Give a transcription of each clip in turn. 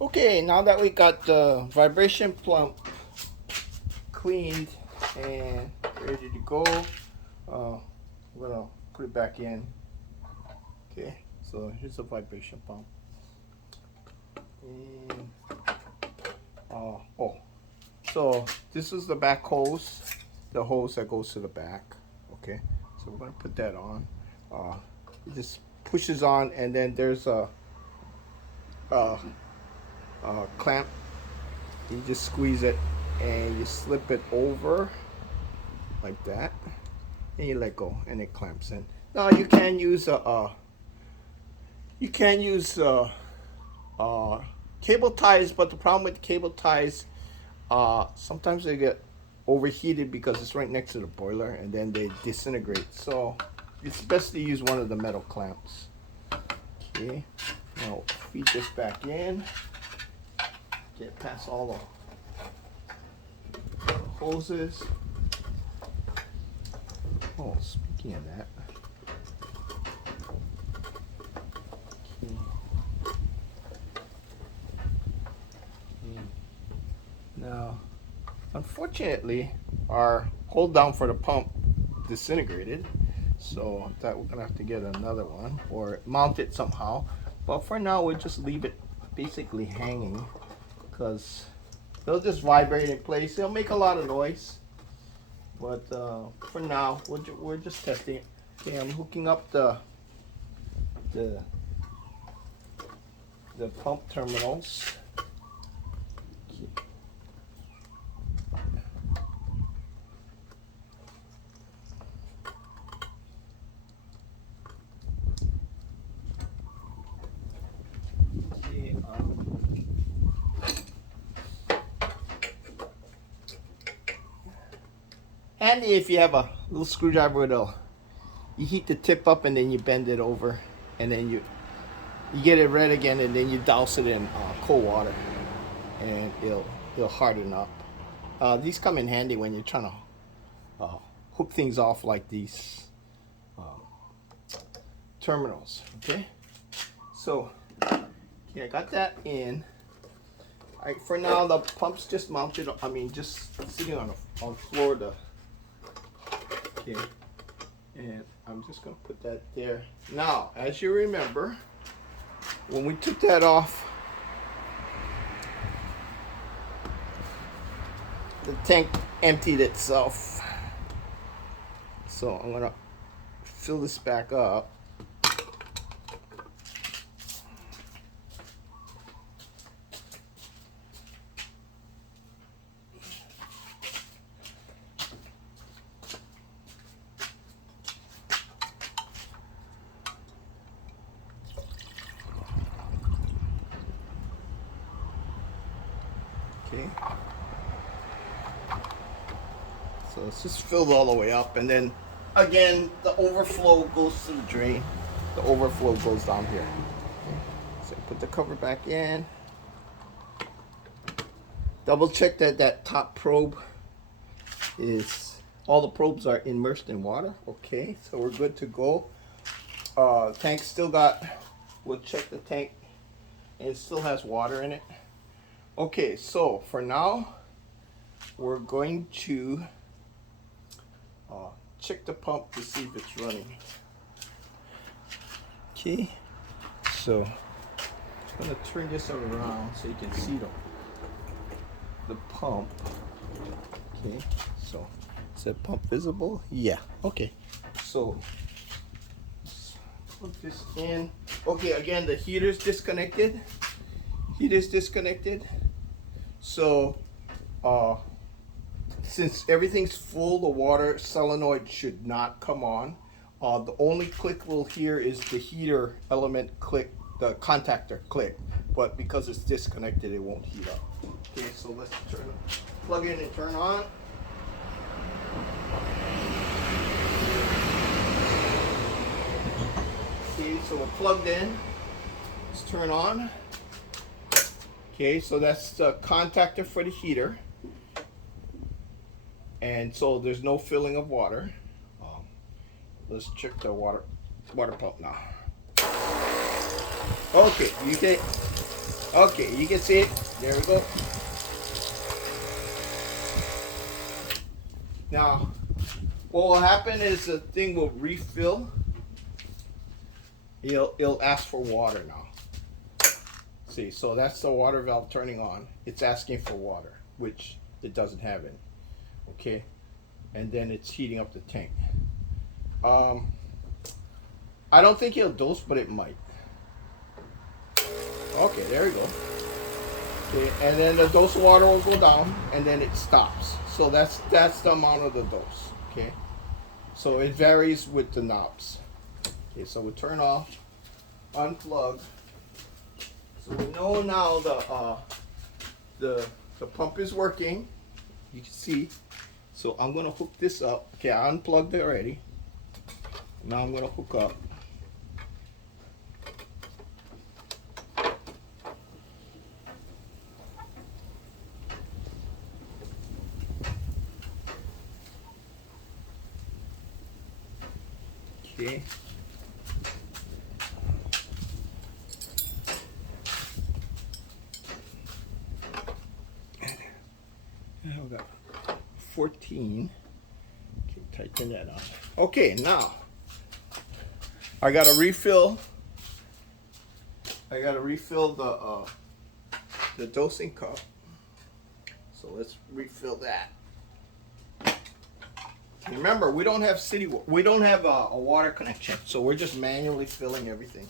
Okay, now that we got the vibration pump cleaned and ready to go, we're gonna put it back in. Okay, so here's the vibration pump. And, so this is the back hose, the hose that goes to the back. Okay, so we're gonna put that on. It just pushes on, and then there's a clamp. You just squeeze it and you slip it over like that, and you let go, and it clamps in. Now you can use cable ties, but the problem with cable ties, sometimes they get overheated because it's right next to the boiler, and then they disintegrate. So it's best to use one of the metal clamps. Okay, now feed this back in. Get past all the hoses. Oh, speaking of that. Okay. Now, unfortunately, our hold down for the pump disintegrated, so that we're gonna have to get another one or mount it somehow. But for now, we'll just leave it basically hanging, because they'll just vibrate in place. They'll make a lot of noise, but for now, we're just testing it. Okay, I'm hooking up the pump terminals. Handy if you have a little screwdriver you heat the tip up and then you bend it over, and then you get it red again, and then you douse it in cold water, and it'll harden up. These come in handy when you're trying to hook things off like these terminals. So okay, I got that in. For now, the pump's just mounted. Just sitting on the floor. Okay, and I'm just gonna put that there. Now, as you remember, when we took that off, the tank emptied itself. So I'm gonna fill this back up. Okay. So it's just filled all the way up, and then again the overflow goes to the drain. The overflow goes down here. Okay. So put the cover back in. Double check that top probe all the probes are immersed in water. Okay, so we're good to go. Tank still we'll check the tank, and it still has water in it. Okay, so for now, we're going to check the pump to see if it's running. Okay, so I'm gonna turn this around so you can see the pump. Okay, so is that pump visible? Yeah. Okay, so plug this in. Okay, again, the heater's disconnected. So since everything's full, the water solenoid should not come on. The only click we'll hear is the heater element click, the contactor click, but because it's disconnected, it won't heat up. Okay, so let's plug in and turn on. Okay, so we're plugged in. Let's turn on. Okay, so that's the contactor for the heater, and so there's no filling of water. Let's check the water pump now. Okay, Okay, you can see it. There we go. Now, what will happen is the thing will refill. It'll ask for water now. See, so that's the water valve turning on. It's asking for water, which it doesn't have it. Okay, and then it's heating up the tank. I don't think it'll dose, but it might. Okay, there we go. Okay, and then the dose of water will go down, and then it stops. So that's the amount of the dose. Okay, so it varies with the knobs. Okay, so we turn off, unplug. So we know now the pump is working. You can see. So I'm gonna hook this up. Okay, I unplugged it already. Now I'm gonna hook up. Okay. Now we got 14. Okay, tighten that on. Okay, now I gotta refill. I gotta refill the dosing cup. So let's refill that. Remember, we don't have we don't have a water connection, so we're just manually filling everything.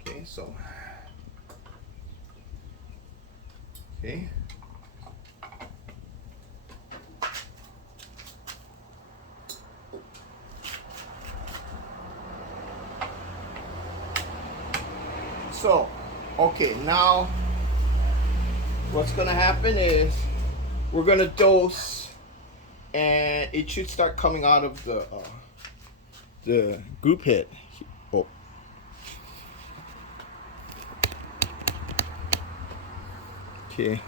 Okay, so okay. So, okay, now what's gonna happen is we're gonna dose, and it should start coming out of the group head. Oh. Okay.